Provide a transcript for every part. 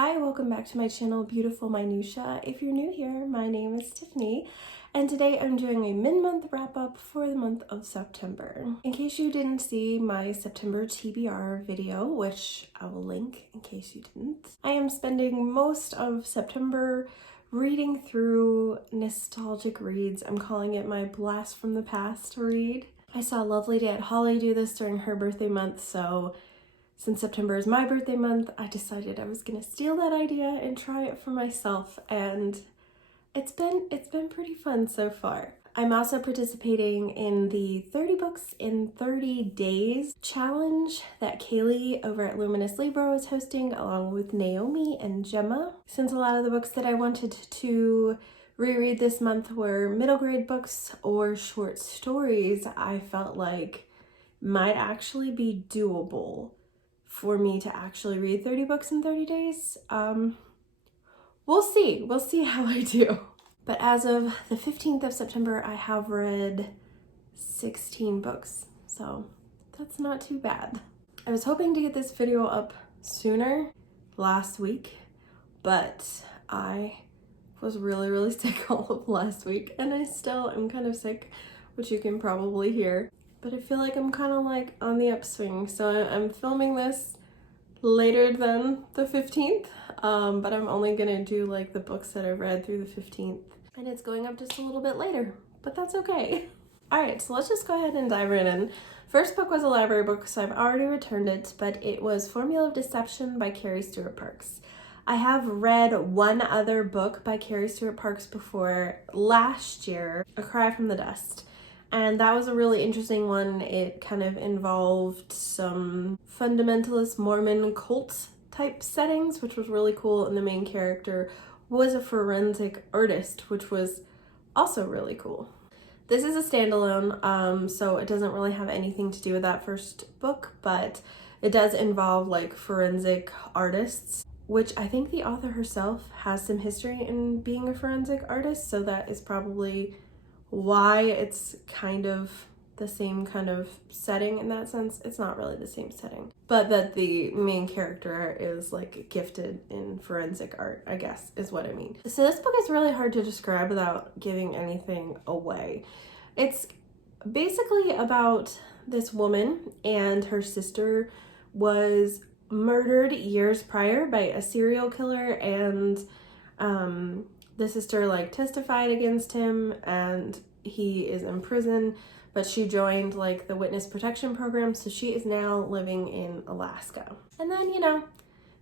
Hi, welcome back to my channel, Beautiful Minutia. If you're new here, my name is Tiffany, and today I'm doing a mid-month wrap-up for the month of September. In case you didn't see my September TBR video, which I will link in case you didn't, I am spending most of September reading through nostalgic reads. I'm calling it my Blast from the Past read. I saw Lovely Day at Holly do this during her birthday month, so since September is my birthday month, I decided I was gonna steal that idea and try it for myself, and it's been pretty fun so far. I'm also participating in the 30 books in 30 days challenge that Kaylee over at Luminous Libro is hosting along with Naomi and Gemma. Since a lot of the books that I wanted to reread this month were middle grade books or short stories, I felt like might actually be doable for me to actually read 30 books in 30 days. We'll see how I do. But as of the 15th of September, I have read 16 books, so that's not too bad. I was hoping to get this video up sooner last week, but I was really sick all of last week, and I still am kind of sick, which you can probably hear. But I feel like I'm kind of like on the upswing, so I'm filming this later than the 15th, but I'm only gonna do like the books that I've read through the 15th, and it's going up just a little bit later, but that's okay. All right, so let's just go ahead and dive right in. First book was a library book, so I've already returned it, but it was Formula of Deception by Carrie Stewart Parks. I have read one other book by Carrie Stewart Parks before last year, A Cry from the Dust. And that was a really interesting one. It kind of involved some fundamentalist Mormon cult type settings, which was really cool. And the main character was a forensic artist, which was also really cool. This is a standalone, so it doesn't really have anything to do with that first book, but it does involve like forensic artists, which I think the author herself has some history in being a forensic artist. So that is probably why it's kind of the same kind of setting in that sense. It's not really the same setting, but that the main character is like gifted in forensic art, I guess is what I mean. So this book is really hard to describe without giving anything away. It's basically about this woman, and her sister was murdered years prior by a serial killer, and the sister like testified against him, and he is in prison, but she joined like the witness protection program, so she is now living in Alaska. And then,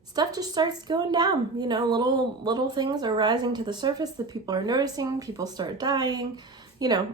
stuff just starts going down. Little things are rising to the surface that people are noticing, people start dying,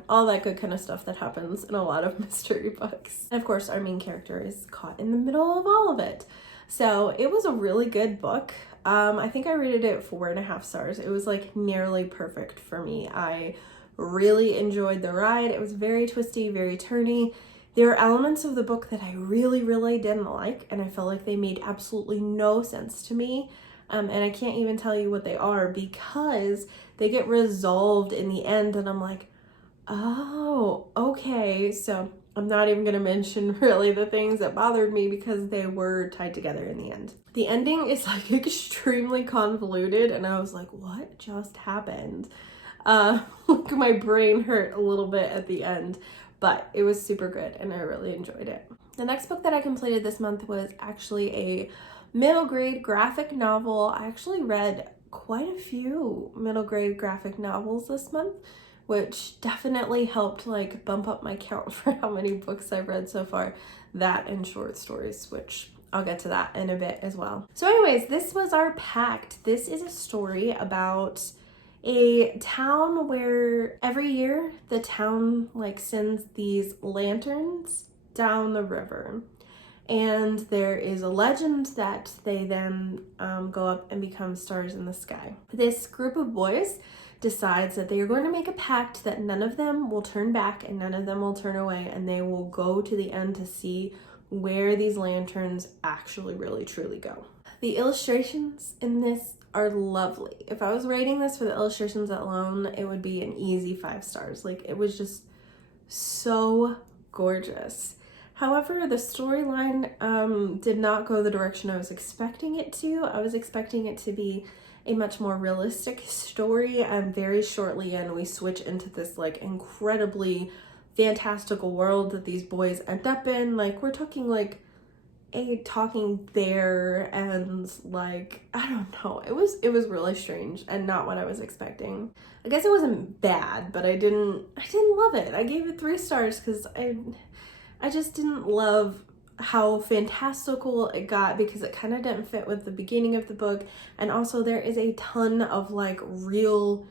all that good kind of stuff that happens in a lot of mystery books. And of course, our main character is caught in the middle of all of it. So it was a really good book. I think I rated it 4.5 stars. It was like nearly perfect for me. I really enjoyed the ride. It was very twisty, very turny. There are elements of the book that I really didn't like, and I felt like they made absolutely no sense to me. And I can't even tell you what they are because they get resolved in the end, and I'm like, oh, okay. So I'm not even going to mention really the things that bothered me because they were tied together in the end. The ending is like extremely convoluted, and I was like, what just happened? My brain hurt a little bit at the end, but it was super good and I really enjoyed it. The next book that I completed this month was actually a middle grade graphic novel. I actually read quite a few middle grade graphic novels this month, which definitely helped like bump up my count for how many books I've read so far. That and short stories, which I'll get to that in a bit as well. So anyways, this was our pact. This is a story about a town where every year the town like sends these lanterns down the river, and there is a legend that they then go up and become stars in the sky. This group of boys decides that they are going to make a pact that none of them will turn back and none of them will turn away, and they will go to the end to see where these lanterns actually really truly go. The illustrations in this are lovely. If I was rating this for the illustrations alone, it would be an easy 5 stars. Like, it was just so gorgeous. However, the storyline did not go the direction I was expecting it to. I was expecting it to be a much more realistic story, and very shortly in, we switch into this like incredibly fantastical world that these boys end up in. Like, we're talking like a talking bear, and like, I don't know, it was really strange and not what I was expecting. I guess it wasn't bad, but I didn't love it. I gave it 3 stars because I just didn't love how fantastical it got, because it kind of didn't fit with the beginning of the book. And also there is a ton of like real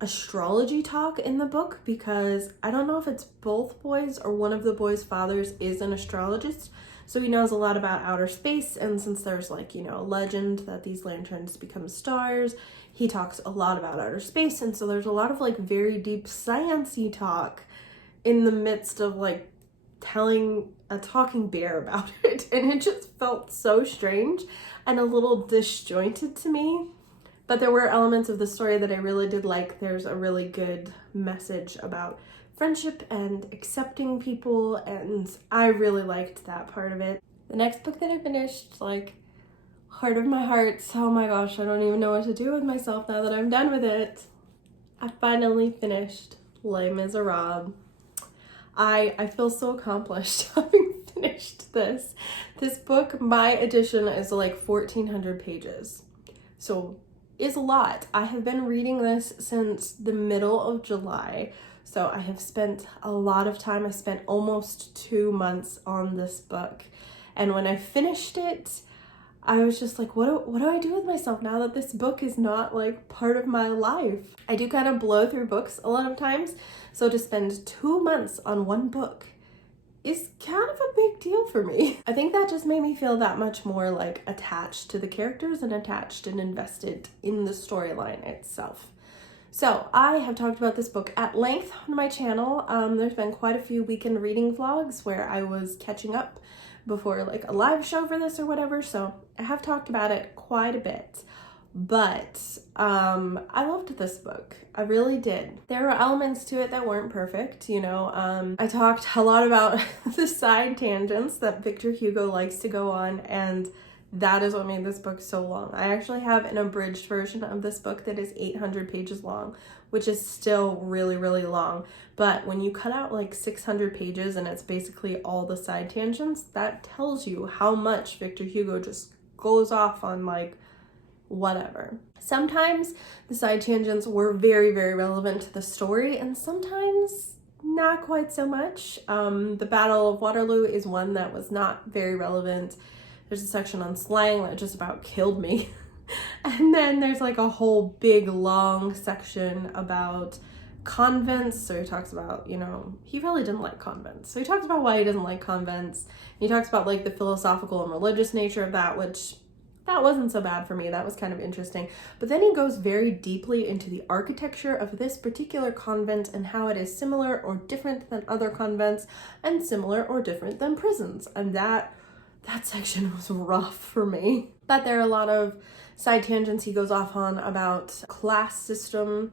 astrology talk in the book, because I don't know if it's both boys or one of the boys' fathers is an astrologist, so he knows a lot about outer space. And since there's like, you know, a legend that these lanterns become stars, he talks a lot about outer space. And so there's a lot of like very deep sciencey talk in the midst of like telling a talking bear about it, and it just felt so strange and a little disjointed to me. But there were elements of the story that I really did like. There's a really good message about friendship and accepting people, and I really liked that part of it. The next book that I finished, like, heart of my hearts, oh my gosh, I don't even know what to do with myself now that I'm done with it. I finally finished Les Miserables. I feel so accomplished having finished this. This book, my edition, is like 1,400 pages. So it's a lot. I have been reading this since the middle of July. So I have spent a lot of time. I spent almost 2 months on this book. And when I finished it, I was just like, what do I do with myself now that this book is not like part of my life? I do kind of blow through books a lot of times. So to spend 2 months on one book is kind of a big deal for me. I think that just made me feel that much more like attached to the characters and attached and invested in the storyline itself. So I have talked about this book at length on my channel. There's been quite a few weekend reading vlogs where I was catching up before like a live show for this or whatever. So I have talked about it quite a bit. But I loved this book. I really did. There were elements to it that weren't perfect, you know. I talked a lot about the side tangents that Victor Hugo likes to go on, and that is what made this book so long. I actually have an abridged version of this book that is 800 pages long, which is still really, really long. But when you cut out like 600 pages and it's basically all the side tangents, that tells you how much Victor Hugo just goes off on like whatever. Sometimes the side tangents were very, very relevant to the story, and sometimes not quite so much. The Battle of Waterloo is one that was not very relevant. There's a section on slang that just about killed me. And then there's like a whole big long section about convents. So he talks about, you know, he really didn't like convents. So he talks about why he doesn't like convents. He talks about like the philosophical and religious nature of that, which that wasn't so bad for me. That was kind of interesting. But then he goes very deeply into the architecture of this particular convent and how it is similar or different than other convents and similar or different than prisons. And that section was rough for me. But there are a lot of side tangents he goes off on about class system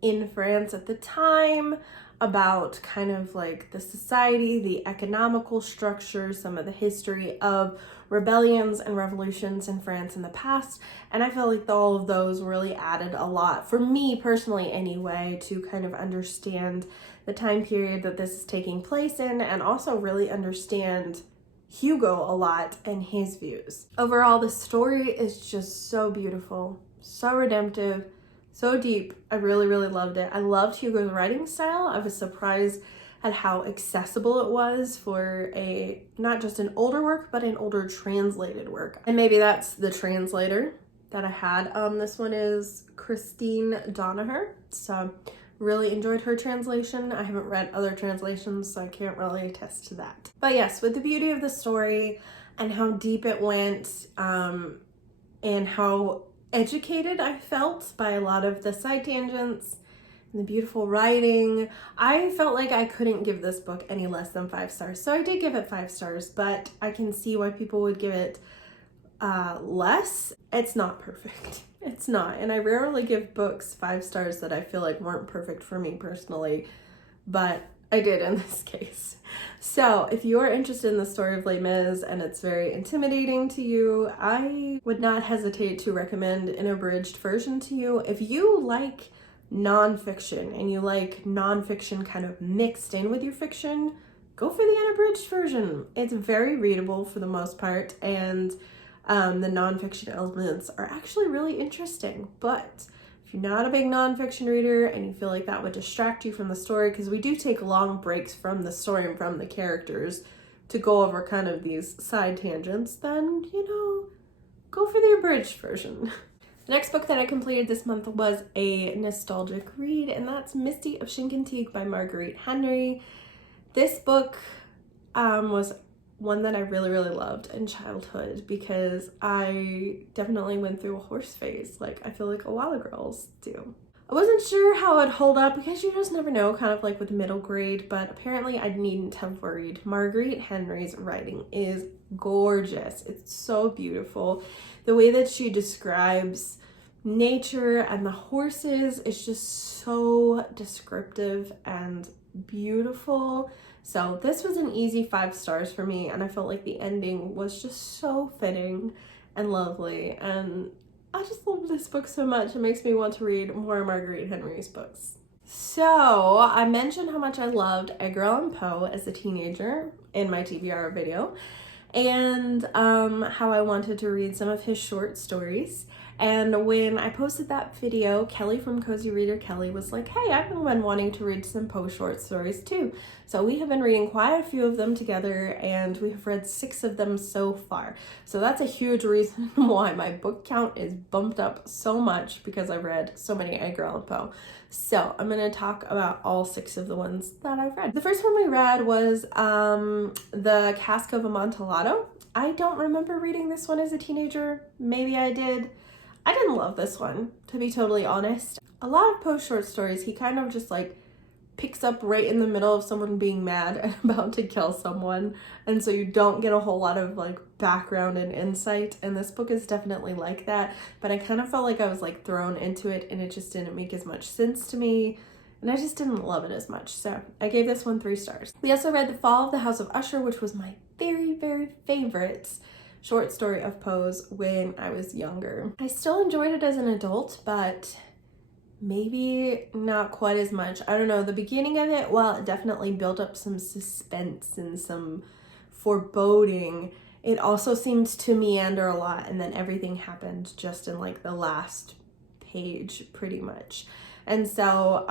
in France at the time, about kind of like the society, the economical structure, some of the history of rebellions and revolutions in France in the past. And I felt like all of those really added a lot, for me personally anyway, to kind of understand the time period that this is taking place in, and also really understand Hugo a lot and his views. Overall, the story is just so beautiful, so redemptive, so deep. I really, really loved it. I loved Hugo's writing style. I was surprised at how accessible it was for not just an older work, but an older translated work. And maybe that's the translator that I had. This one is Christine Donaher. So really enjoyed her translation. I haven't read other translations, so I can't really attest to that. But yes, with the beauty of the story and how deep it went, and how educated I felt by a lot of the side tangents and the beautiful writing, I felt like I couldn't give this book any less than 5 stars. So I did give it 5 stars, but I can see why people would give it less. It's not perfect. It's not. And I rarely give books 5 stars that I feel like weren't perfect for me personally. But I did in this case. So if you are interested in the story of Les Mis and it's very intimidating to you, I would not hesitate to recommend an abridged version to you. If you like nonfiction and you like nonfiction kind of mixed in with your fiction, go for the unabridged version. It's very readable for the most part, and the nonfiction elements are actually really interesting. But if you're not a big nonfiction reader and you feel like that would distract you from the story, because we do take long breaks from the story and from the characters to go over kind of these side tangents, then, go for the abridged version. The next book that I completed this month was a nostalgic read, and that's Misty of Shinkantik by Marguerite Henry. This book was one that I really, really loved in childhood because I definitely went through a horse phase, like I feel like a lot of girls do. I wasn't sure how it'd hold up because you just never know, kind of like with middle grade, but apparently I needn't have worried. Marguerite Henry's writing is gorgeous. It's so beautiful. The way that she describes nature and the horses is just so descriptive and beautiful. So this was an easy 5 stars for me, and I felt like the ending was just so fitting and lovely, and I just love this book so much. It makes me want to read more Marguerite Henry's books. So I mentioned how much I loved Edgar Allan Poe as a teenager in my TBR video, and how I wanted to read some of his short stories. And when I posted that video, Kelly from Cozy Reader Kelly was like, hey, I've been wanting to read some Poe short stories too. So we have been reading quite a few of them together, and we have read 6 of them so far. So that's a huge reason why my book count is bumped up so much, because I've read so many Edgar Allan Poe. So I'm going to talk about all 6 of the ones that I've read. The first one we read was The Cask of Amontillado. I don't remember reading this one as a teenager. Maybe I did. I didn't love this one, to be totally honest. A lot of Poe short stories, he kind of just like picks up right in the middle of someone being mad and about to kill someone, and so you don't get a whole lot of like background and insight, and this book is definitely like that, but I kind of felt like I was like thrown into it and it just didn't make as much sense to me, and I just didn't love it as much, so I gave this one 3 stars. We also read The Fall of the House of Usher, which was my very, very favorite short story of Poe's when I was younger. I still enjoyed it as an adult, but maybe not quite as much. I don't know, the beginning of it, while it definitely built up some suspense and some foreboding, it also seemed to meander a lot, and then everything happened just in like the last page pretty much. And so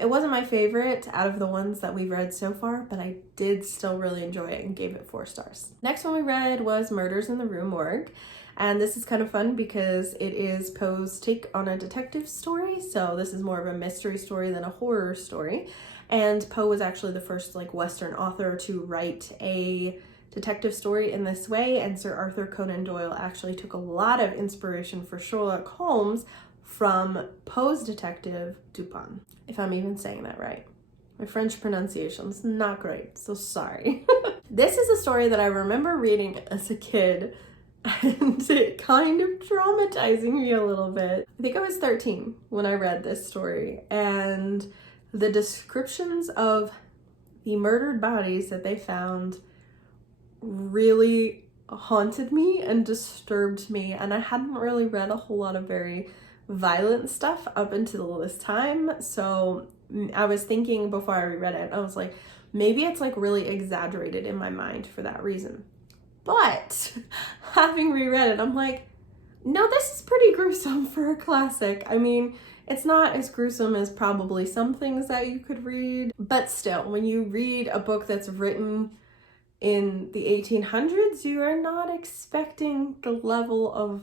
it wasn't my favorite out of the ones that we've read so far, but I did still really enjoy it and gave it 4 stars. Next one we read was Murders in the Rue Morgue. And this is kind of fun because it is Poe's take on a detective story. So this is more of a mystery story than a horror story. And Poe was actually the first like Western author to write a detective story in this way. And Sir Arthur Conan Doyle actually took a lot of inspiration for Sherlock Holmes from Poe's detective Dupin, if I'm even saying that right. My French pronunciation's not great, so sorry. This is a story that I remember reading as a kid and it kind of traumatizing me a little bit. I think I was 13 when I read this story, and the descriptions of the murdered bodies that they found really haunted me and disturbed me, and I hadn't really read a whole lot of very violent stuff up until this time, so I was thinking before I reread it, I was like, maybe it's like really exaggerated in my mind for that reason. But having reread it, I'm like, no, this is pretty gruesome for a classic. I mean, it's not as gruesome as probably some things that you could read, but still, when you read a book that's written in the 1800s, you are not expecting the level of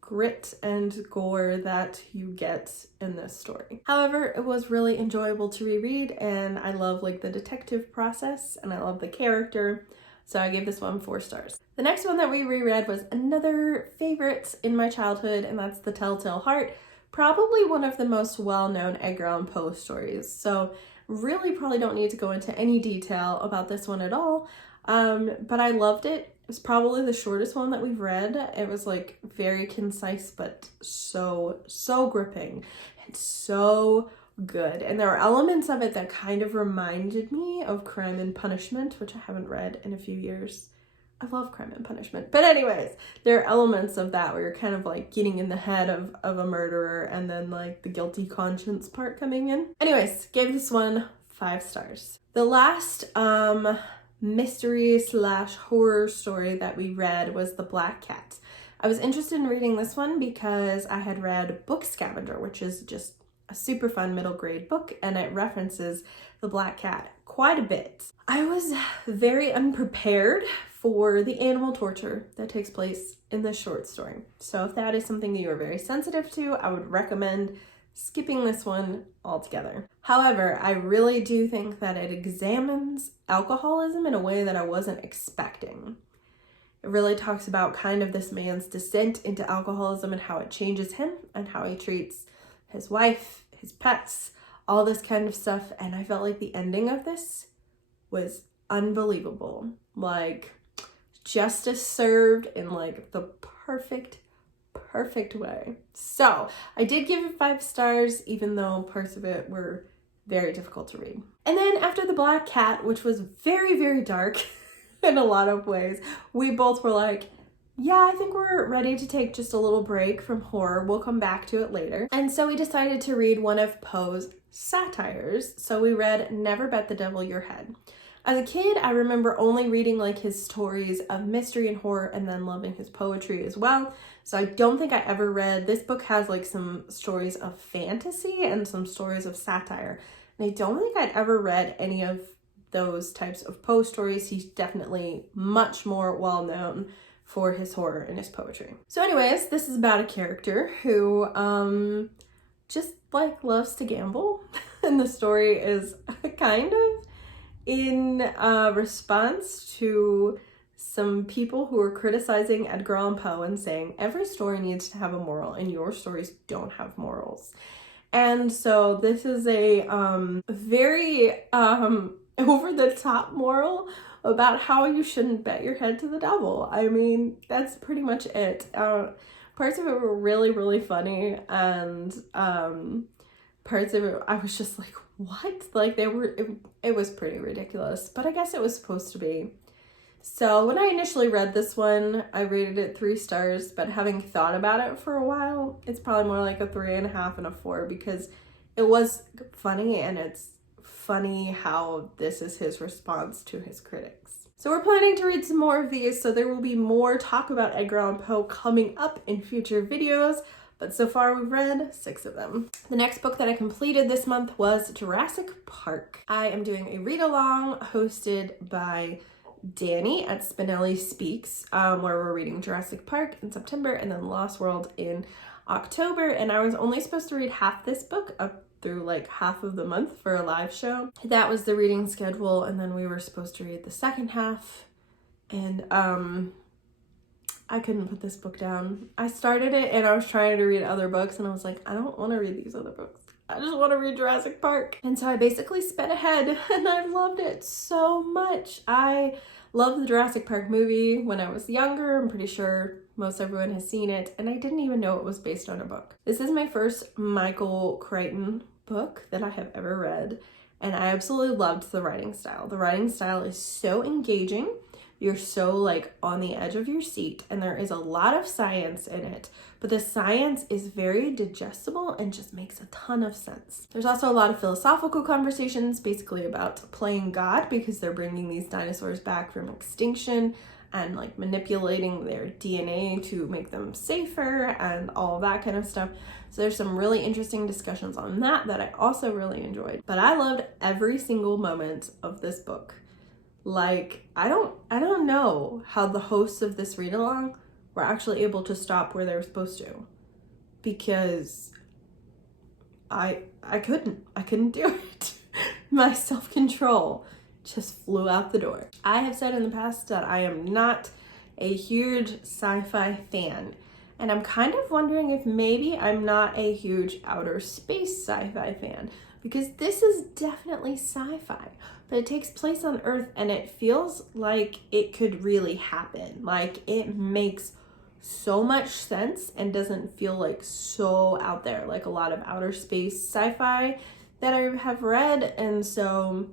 grit and gore that you get in this story. However, it was really enjoyable to reread, and I love like the detective process, and I love the character, so I gave this one 4 stars. The next one that we reread was another favorite in my childhood, and that's The Telltale Heart, probably one of the most well-known Edgar Allan Poe stories, so really probably don't need to go into any detail about this one at all, but I loved it. It was probably the shortest one that we've read. It was like very concise, but so gripping and so good. And there are elements of it that kind of reminded me of Crime and Punishment, which I haven't read in a few years. I love Crime and Punishment. But anyways, there are elements of that where you're kind of like getting in the head of a murderer and then like the guilty conscience part coming in. Anyways, gave this one 5 stars. The last mystery / horror story that we read was The Black Cat. I was interested in reading this one because I had read Book Scavenger, which is just a super fun middle grade book, and it references the Black Cat quite a bit. I was very unprepared for the animal torture that takes place in this short story. So if that is something that you are very sensitive to, I would recommend skipping this one altogether. However, I really do think that it examines alcoholism in a way that I wasn't expecting. It really talks about kind of this man's descent into alcoholism and how it changes him and how he treats his wife, his pets, all this kind of stuff. And I felt like the ending of this was unbelievable. Like, justice served in like the perfect way. So I did give it 5 stars, even though parts of it were very difficult to read. And then after The Black Cat, which was very, very dark in a lot of ways, we both were like, yeah, I think we're ready to take just a little break from horror. We'll come back to it later. And so we decided to read one of Poe's satires. So we read Never Bet the Devil Your Head. As a kid, I remember only reading like his stories of mystery and horror and then loving his poetry as well. So I don't think I ever read, this book has like some stories of fantasy and some stories of satire. And I don't think I'd ever read any of those types of Poe stories. He's definitely much more well known for his horror and his poetry. So anyways, this is about a character who just like loves to gamble. And the story is kind of in response to some people who are criticizing Edgar Allan Poe and saying every story needs to have a moral and your stories don't have morals. And so this is a very over-the-top moral about how you shouldn't bet your head to the devil. I mean, that's pretty much it. Parts of it were really, really funny, and parts of it I was just like, what? Like it was pretty ridiculous, but I guess it was supposed to be. So when I initially read this one, I rated it 3 stars, but having thought about it for a while, it's probably more like a 3.5 and a 4 because it was funny, and it's funny how this is his response to his critics. So we're planning to read some more of these, so there will be more talk about Edgar Allan Poe coming up in future videos, but so far we've read 6 of them. The next book that I completed this month was Jurassic Park. I am doing a read-along hosted by Danny at Spinelli Speaks, where we're reading Jurassic Park in September and then Lost World in October, and I was only supposed to read half this book up through like half of the month for a live show. That was the reading schedule, and then we were supposed to read the second half, and I couldn't put this book down. I started it and I was trying to read other books and I was like, I don't want to read these other books. I just want to read Jurassic Park. And so I basically sped ahead and I loved it so much. I loved the Jurassic Park movie when I was younger. I'm pretty sure most everyone has seen it, and I didn't even know it was based on a book. This is my first Michael Crichton book that I have ever read, and I absolutely loved the writing style. The writing style is so engaging. You're so like on the edge of your seat, and there is a lot of science in it, but the science is very digestible and just makes a ton of sense. There's also a lot of philosophical conversations basically about playing God, because they're bringing these dinosaurs back from extinction and like manipulating their DNA to make them safer and all that kind of stuff. So there's some really interesting discussions on that I also really enjoyed. But I loved every single moment of this book. Like, I don't know how the hosts of this read-along were actually able to stop where they were supposed to, because I couldn't do it. My self-control just flew out the door. I have said in the past that I am not a huge sci-fi fan, and I'm kind of wondering if maybe I'm not a huge outer space sci-fi fan, because this is definitely sci-fi, but it takes place on Earth and it feels like it could really happen. Like, it makes so much sense and doesn't feel like so out there like a lot of outer space sci-fi that I have read, and so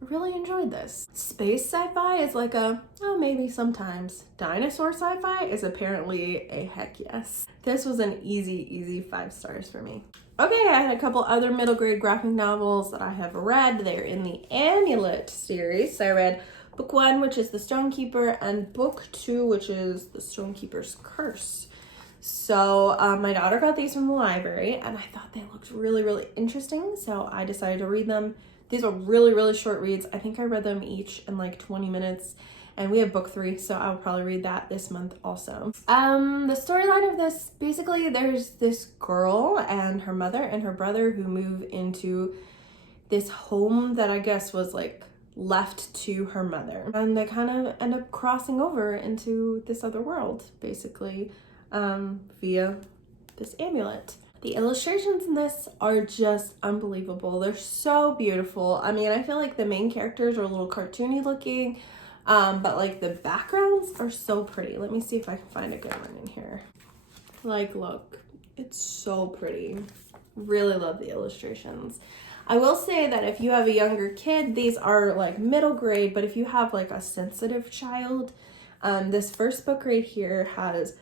I really enjoyed this. Space sci-fi is like a, oh, maybe sometimes. Dinosaur sci-fi is apparently a heck yes. This was an easy 5 stars for me. Okay, I had a couple other middle grade graphic novels that I have read. They're in the Amulet series. So I read book 1, which is The Stonekeeper, and book 2, which is The Stonekeeper's Curse. So my daughter got these from the library, and I thought they looked really interesting, so I decided to read them. These are really short reads. I think I read them each in like 20 minutes, and we have book 3, so I'll probably read that this month also. The storyline of this, basically there's this girl and her mother and her brother who move into this home that I guess was like left to her mother, and they kind of end up crossing over into this other world, basically, via this amulet. The illustrations in this are just unbelievable. They're so beautiful. I mean, I feel like the main characters are a little cartoony looking, but like the backgrounds are so pretty. Let me see if I can find a good one in here. Like, look, it's so pretty. Really love the illustrations. I will say that if you have a younger kid, these are like middle grade, but if you have like a sensitive child, this first book right here has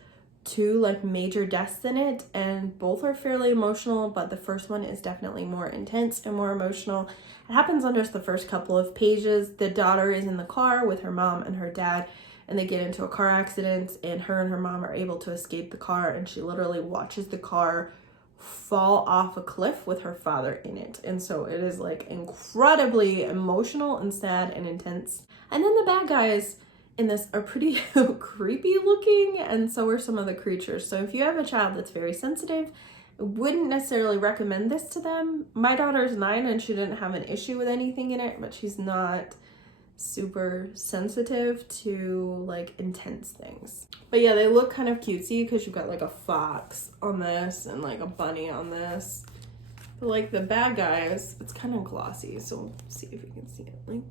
2 like major deaths in it, and both are fairly emotional, but the first one is definitely more intense and more emotional. It happens on just the first couple of pages. The daughter is in the car with her mom and her dad, and they get into a car accident, and her mom are able to escape the car, and she literally watches the car fall off a cliff with her father in it. And so it is like incredibly emotional and sad and intense. And then the bad guys in this are pretty creepy looking, and so are some of the creatures. So if you have a child that's very sensitive, I wouldn't necessarily recommend this to them. My daughter's 9 and she didn't have an issue with anything in it, but she's not super sensitive to like intense things. But yeah, they look kind of cutesy because you've got like a fox on this and like a bunny on this. But like the bad guys, it's kind of glossy, so see if you can see it. Like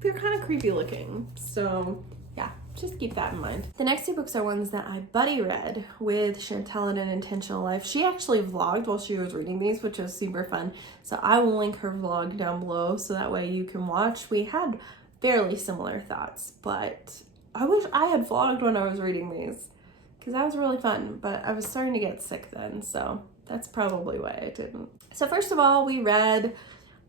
they're kind of creepy looking. So yeah, just keep that in mind. The next 2 books are ones that I buddy read with Chantel in an Intentional Life. She actually vlogged while she was reading these, which was super fun. So I will link her vlog down below so that way you can watch. We had fairly similar thoughts, but I wish I had vlogged when I was reading these because that was really fun, but I was starting to get sick then, so that's probably why I didn't. So first of all, we read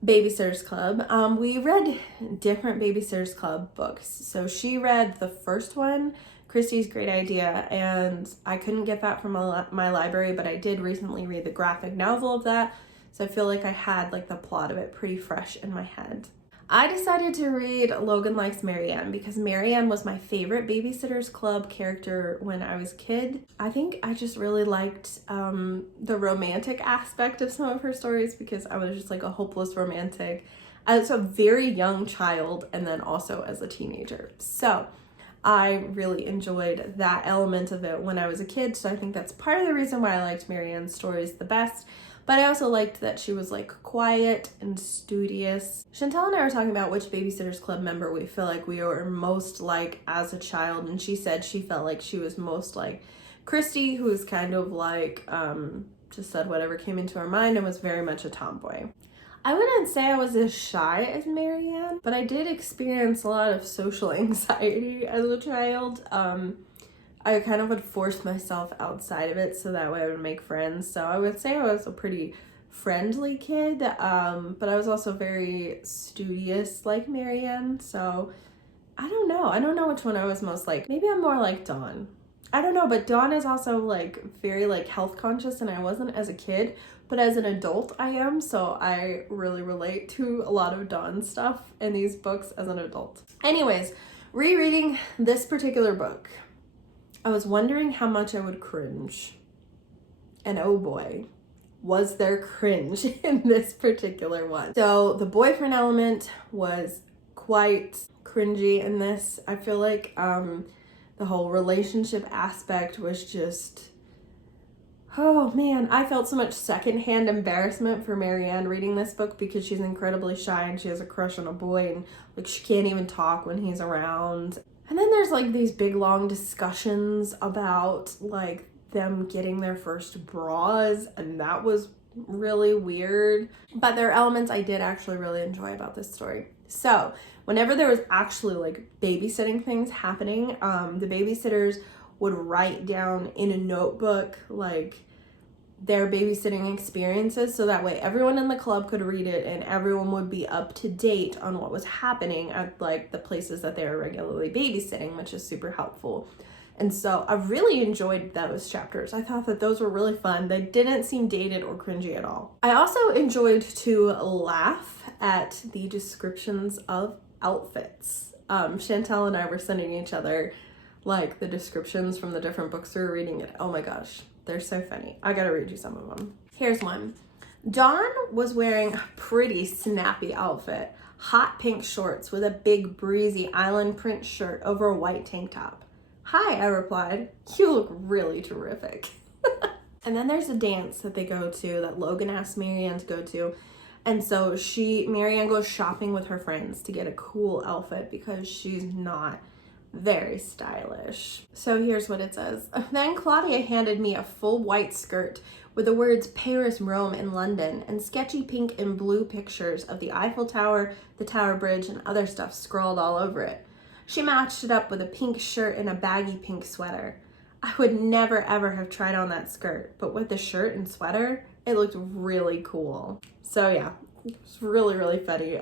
Babysitters Club. We read different Babysitters Club books. So she read the first one, Christy's Great Idea, and I couldn't get that from my library, but I did recently read the graphic novel of that, so I feel like I had like the plot of it pretty fresh in my head. I decided to read Logan Likes Marianne because Marianne was my favorite Babysitters Club character when I was a kid. I think I just really liked the romantic aspect of some of her stories because I was just like a hopeless romantic as a very young child and then also as a teenager. So I really enjoyed that element of it when I was a kid, so I think that's part of the reason why I liked Marianne's stories the best. But I also liked that she was like quiet and studious. Chantel and I were talking about which Babysitters Club member we feel like we were most like as a child, and she said she felt like she was most like Christy, who was kind of like just said whatever came into her mind and was very much a tomboy. I wouldn't say I was as shy as Marianne, but I did experience a lot of social anxiety as a child. I kind of would force myself outside of it so that way I would make friends. So I would say I was a pretty friendly kid, but I was also very studious like Marianne. So I don't know. I don't know which one I was most like. Maybe I'm more like Dawn. I don't know, but Dawn is also like very like health conscious, and I wasn't as a kid, but as an adult I am. So I really relate to a lot of Dawn's stuff in these books as an adult. Anyways, rereading this particular book, I was wondering how much I would cringe. And oh boy, was there cringe in this particular one. So the boyfriend element was quite cringy in this. I feel like the whole relationship aspect was just, oh man, I felt so much secondhand embarrassment for Marianne reading this book because she's incredibly shy and she has a crush on a boy and like she can't even talk when he's around. And then there's like these big long discussions about like them getting their first bras, and that was really weird. But there are elements I did actually really enjoy about this story. So whenever there was actually like babysitting things happening, the babysitters would write down in a notebook like their babysitting experiences, so that way everyone in the club could read it and everyone would be up to date on what was happening at like the places that they were regularly babysitting, which is super helpful. And so I really enjoyed those chapters. I thought that those were really fun. They didn't seem dated or cringy at all. I also enjoyed to laugh at the descriptions of outfits. Chantel and I were sending each other like the descriptions from the different books we were reading, and oh my gosh, they're so funny. I gotta read you some of them. Here's one. Dawn was wearing a pretty snappy outfit. Hot pink shorts with a big breezy island print shirt over a white tank top. Hi, I replied. You look really terrific. And then there's a dance that they go to that Logan asked Marianne to go to. And so Marianne goes shopping with her friends to get a cool outfit because she's not very stylish. So here's what it says. Then Claudia handed me a full white skirt with the words Paris, Rome, and London, and sketchy pink and blue pictures of the Eiffel Tower, the Tower Bridge, and other stuff scrawled all over it. She matched it up with a pink shirt and a baggy pink sweater. I would never ever have tried on that skirt, but with the shirt and sweater, it looked really cool. So yeah, it's really, really funny.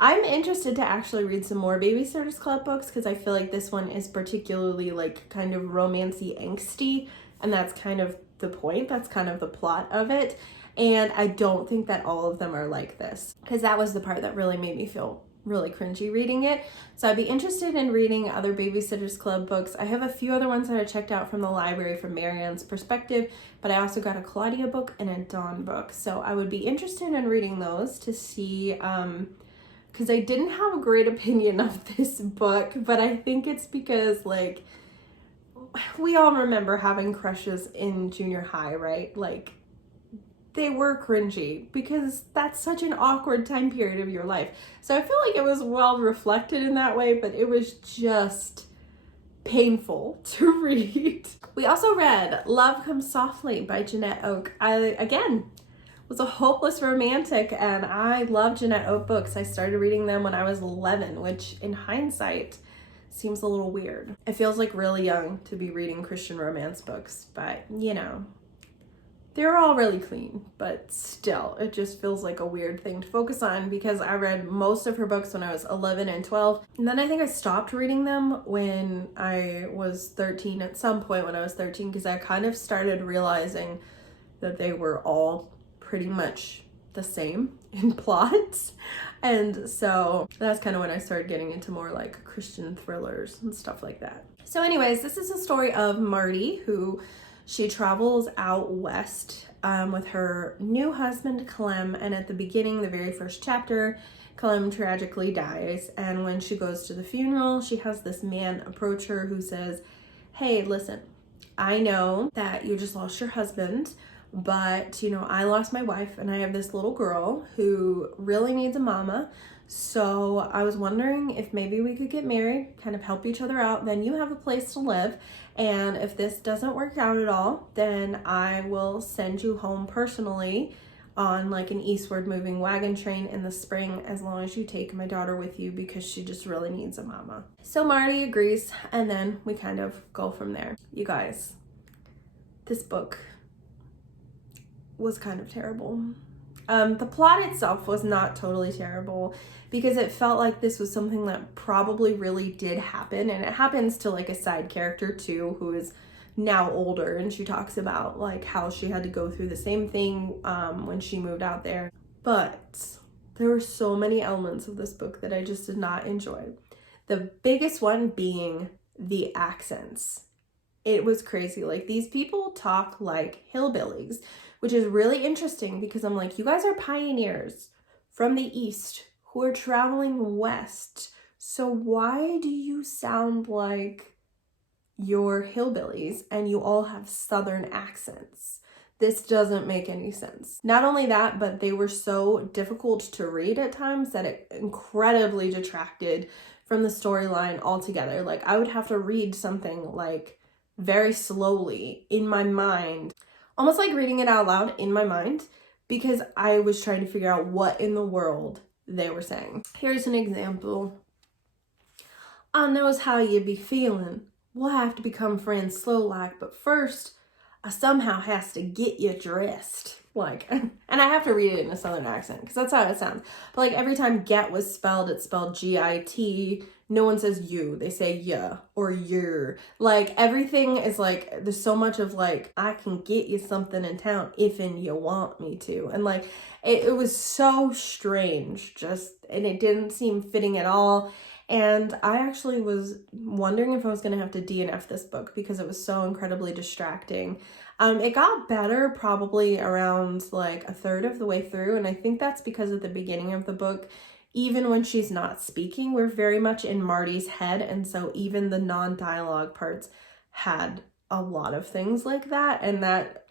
I'm interested to actually read some more Babysitters Club books because I feel like this one is particularly like kind of romancy angsty, and that's kind of the point. That's kind of the plot of it. And I don't think that all of them are like this, because that was the part that really made me feel really cringy reading it. So I'd be interested in reading other Babysitters Club books. I have a few other ones that I checked out from the library from Marianne's perspective, but I also got a Claudia book and a Dawn book. So I would be interested in reading those to see, because I didn't have a great opinion of this book, but I think it's because like we all remember having crushes in junior high, right? Like they were cringy because that's such an awkward time period of your life. So I feel like it was well reflected in that way, but it was just painful to read. We also read Love Comes Softly by Jeanette Oke. Again, was a hopeless romantic, and I love Jeanette Oke books. I started reading them when I was 11, which in hindsight seems a little weird. It feels like really young to be reading Christian romance books, but you know, they're all really clean, but still, it just feels like a weird thing to focus on because I read most of her books when I was 11 and 12. And then I think I stopped reading them when I was 13, at some point when I was 13, because I kind of started realizing that they were all pretty much the same in plot. And so that's kind of when I started getting into more like Christian thrillers and stuff like that. So anyways, this is a story of Marty, who she travels out west with her new husband, Clem, and at the beginning, the very first chapter, Clem tragically dies, and when she goes to the funeral, she has this man approach her who says, hey, listen, I know that you just lost your husband, but you know, I lost my wife and I have this little girl who really needs a mama. So I was wondering if maybe we could get married, kind of help each other out. Then you have a place to live. And if this doesn't work out at all, then I will send you home personally on like an eastward moving wagon train in the spring, as long as you take my daughter with you because she just really needs a mama. So Marty agrees, and then we kind of go from there. You guys, this book was kind of terrible. The plot itself was not totally terrible because it felt like this was something that probably really did happen, and it happens to like a side character too, who is now older, and she talks about like how she had to go through the same thing when she moved out there. But there were so many elements of this book that I just did not enjoy. The biggest one being the accents. It was crazy. Like, these people talk like hillbillies, which is really interesting because I'm like, you guys are pioneers from the East who are traveling west. So why do you sound like you're hillbillies and you all have Southern accents? This doesn't make any sense. Not only that, but they were so difficult to read at times that it incredibly detracted from the storyline altogether. Like, I would have to read something like very slowly in my mind almost like reading it out loud in my mind, because I was trying to figure out what in the world they were saying. Here's an example. I knows how you be feeling. We'll have to become friends slow like, but first, I somehow has to get you dressed. Like, and I have to read it in a southern accent because that's how it sounds. But like every time get was spelled, it's spelled G-I-T. No one says you, they say ya or your. Like everything is like, there's so much of like, I can get you something in town if and you want me to. And like, it was so strange just, and it didn't seem fitting at all. And I actually was wondering if I was going to have to DNF this book because it was so incredibly distracting. It got better probably around like a third of the way through, and I think that's because at the beginning of the book, even when she's not speaking, we're very much in Marty's head, and so even the non-dialogue parts had a lot of things like that, and that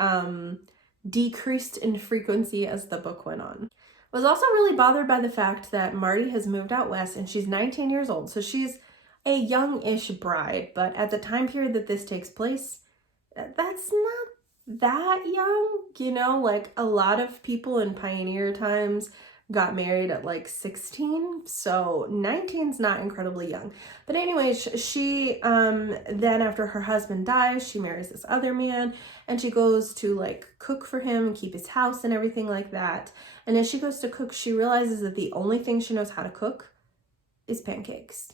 decreased in frequency as the book went on. I was also really bothered by the fact that Marty has moved out west and she's 19 years old, so she's a young-ish bride, but at the time period that this takes place, that's not that young, you know, like a lot of people in pioneer times got married at like 16, so 19's not incredibly young. But anyways, she then after her husband dies, she marries this other man and she goes to like cook for him and keep his house and everything like that. And as she goes to cook, she realizes that the only thing she knows how to cook is pancakes.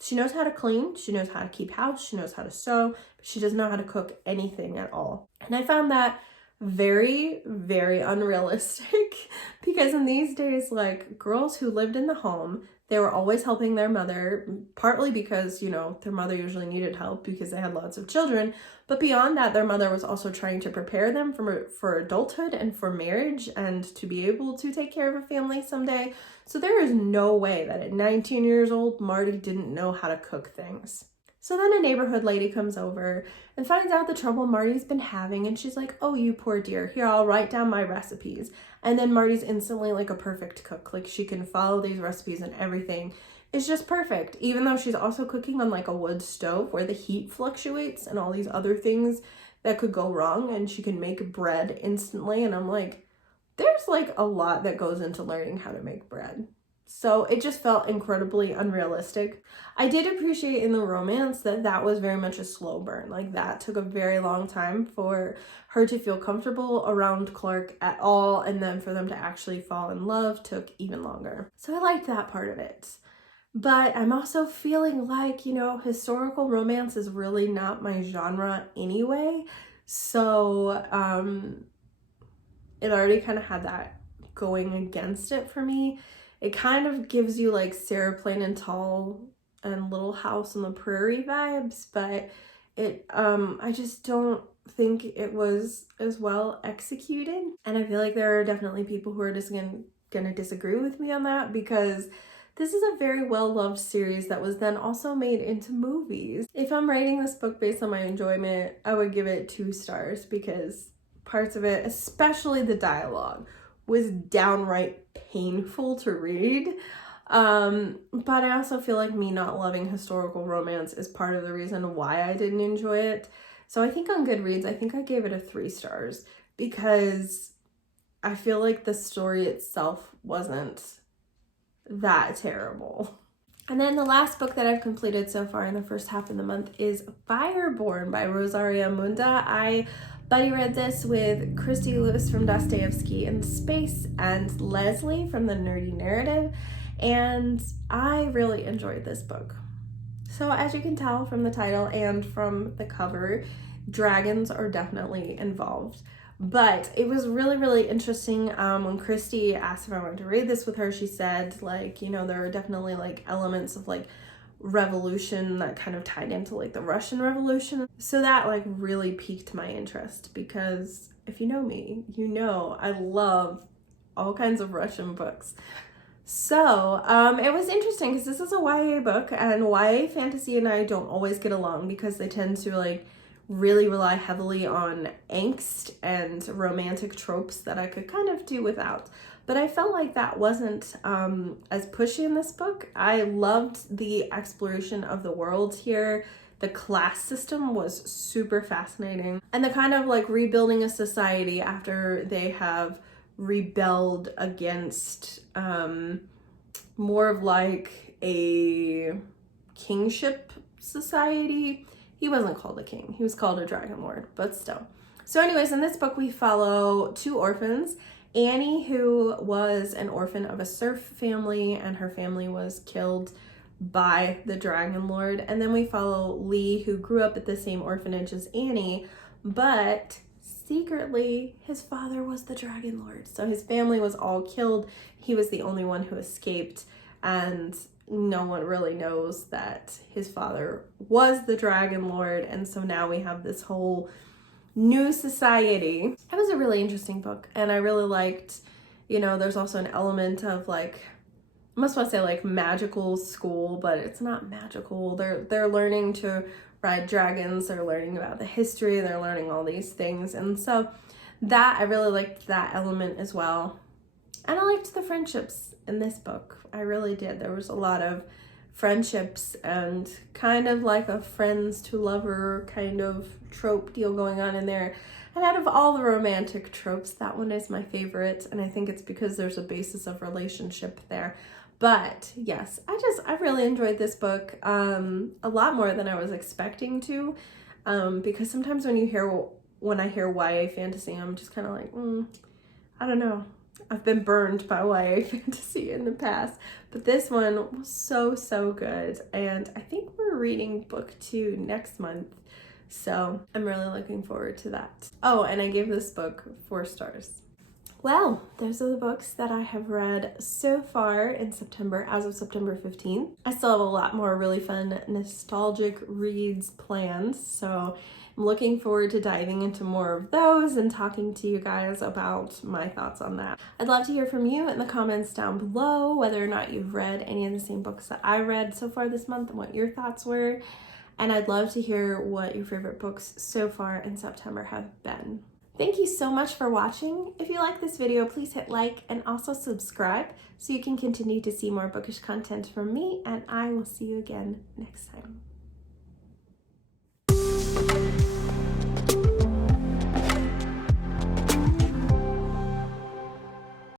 She knows how to clean, she knows how to keep house, she knows how to sew, but she doesn't know how to cook anything at all. And I found that very, very unrealistic because in these days, like girls who lived in the home, they were always helping their mother, partly because, you know, their mother usually needed help because they had lots of children. But beyond that, their mother was also trying to prepare them for adulthood and for marriage and to be able to take care of a family someday. So there is no way that at 19 years old, Marty didn't know how to cook things. So then a neighborhood lady comes over and finds out the trouble Marty's been having, and she's like, oh, you poor dear, here, I'll write down my recipes. And then Marty's instantly like a perfect cook. Like she can follow these recipes and everything is just perfect, even though she's also cooking on like a wood stove where the heat fluctuates and all these other things that could go wrong, and she can make bread instantly. And I'm like, there's like a lot that goes into learning how to make bread. So it just felt incredibly unrealistic. I did appreciate in the romance that that was very much a slow burn. Like that took a very long time for her to feel comfortable around Clark at all, and then for them to actually fall in love took even longer. So I liked that part of it. But I'm also feeling like, you know, historical romance is really not my genre anyway. So it already kind of had that going against it for me. It kind of gives you like Sarah Plain and Tall and Little House on the Prairie vibes, but it I just don't think it was as well executed. And I feel like there are definitely people who are just gonna disagree with me on that, because this is a very well-loved series that was then also made into movies. If I'm rating this book based on my enjoyment, I would give it 2 stars because parts of it, especially the dialogue, was downright painful to read. But I also feel like me not loving historical romance is part of the reason why I didn't enjoy it. So I think on Goodreads, I think I gave it a 3 stars because I feel like the story itself wasn't that terrible. And then the last book that I've completed so far in the first half of the month is Fireborn by Rosaria Munda. I buddy read this with Christy Lewis from Dostoevsky in Space and Leslie from The Nerdy Narrative, and I really enjoyed this book. So as you can tell from the title and from the cover, dragons are definitely involved. But it was really, really interesting. When Christy asked if I wanted to read this with her, she said, like, you know, there are definitely like elements of like revolution that kind of tied into like the Russian Revolution. So that like really piqued my interest, because if you know me, you know I love all kinds of Russian books. So it was interesting because this is a YA book, and YA fantasy and I don't always get along because they tend to like really rely heavily on angst and romantic tropes that I could kind of do without. But I felt like that wasn't as pushy in this book. I loved the exploration of the world here. the class system was super fascinating. And the kind of like rebuilding a society after they have rebelled against more of like a kingship society. He wasn't called a king, he was called a dragon lord, but still. So anyways, in this book we follow two orphans. Annie, who was an orphan of a serf family, and her family was killed by the dragon lord. And then we follow Lee, who grew up at the same orphanage as Annie, but secretly his father was the dragon lord. So his family was all killed. He was the only one who escaped, and no one really knows that his father was the dragon lord. And so now we have this whole new society. It was a really interesting book, and I really liked, you know, there's also an element of like, I must want to say like magical school, but it's not magical. They're learning to ride dragons, they're learning about the history, they're learning all these things. And so that, I really liked that element as well. And I liked the friendships in this book. I really did. There was a lot of friendships and kind of like a friends to lover kind of trope deal going on in there. And out of all the romantic tropes, that one is my favorite, and I think it's because there's a basis of relationship there. But yes, I really enjoyed this book a lot more than I was expecting to, because sometimes when I hear YA fantasy, I'm just kind of like, I don't know. I've been burned by YA fantasy in the past, but this one was so good, and I think we're reading book 2 next month, so I'm really looking forward to that. Oh, and I gave this book 4 stars. Well, those are the books that I have read so far in September, as of September 15th. I still have a lot more really fun nostalgic reads planned, so I'm looking forward to diving into more of those and talking to you guys about my thoughts on that. I'd love to hear from you in the comments down below, whether or not you've read any of the same books that I read so far this month and what your thoughts were. And I'd love to hear what your favorite books so far in September have been. Thank you so much for watching. If you like this video, please hit like and also subscribe so you can continue to see more bookish content from me, and I will see you again next time.